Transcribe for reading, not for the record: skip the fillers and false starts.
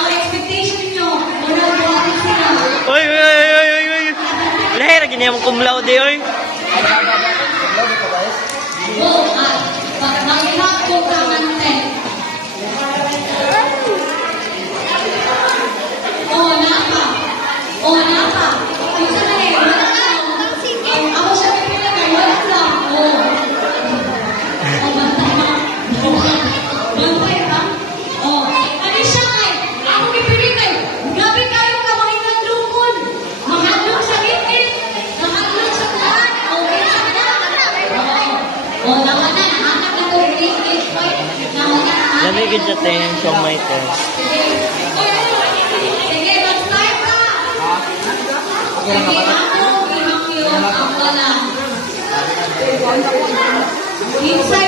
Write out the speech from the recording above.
Ang expectation nyo, muna buhatin sila. Oy, oy, oy, oy, oy, oy. Lahir, gini ang cum laude, oy. Oh, mag-ihap ko ka manten. Oh, napa. Oh, napa. Yung sa lahi, wala lang. Ako siya pipilagay, wala lang. Oh. Oh, bantay ha. Bantay ha. Oh. Ano siya kay? Ako pipilagay. Grabe kayo ka, mga inaglungkon. Mahadlong sa gitid. Mahadlong sa daan. Oh, kaya na. Oh, naman na. Nahanap na ito. Naman na. Lamigid sa tingin siyang may te. Sige, mag-start ka. Sige, ako, bihang yun. Ako lang. Minsan,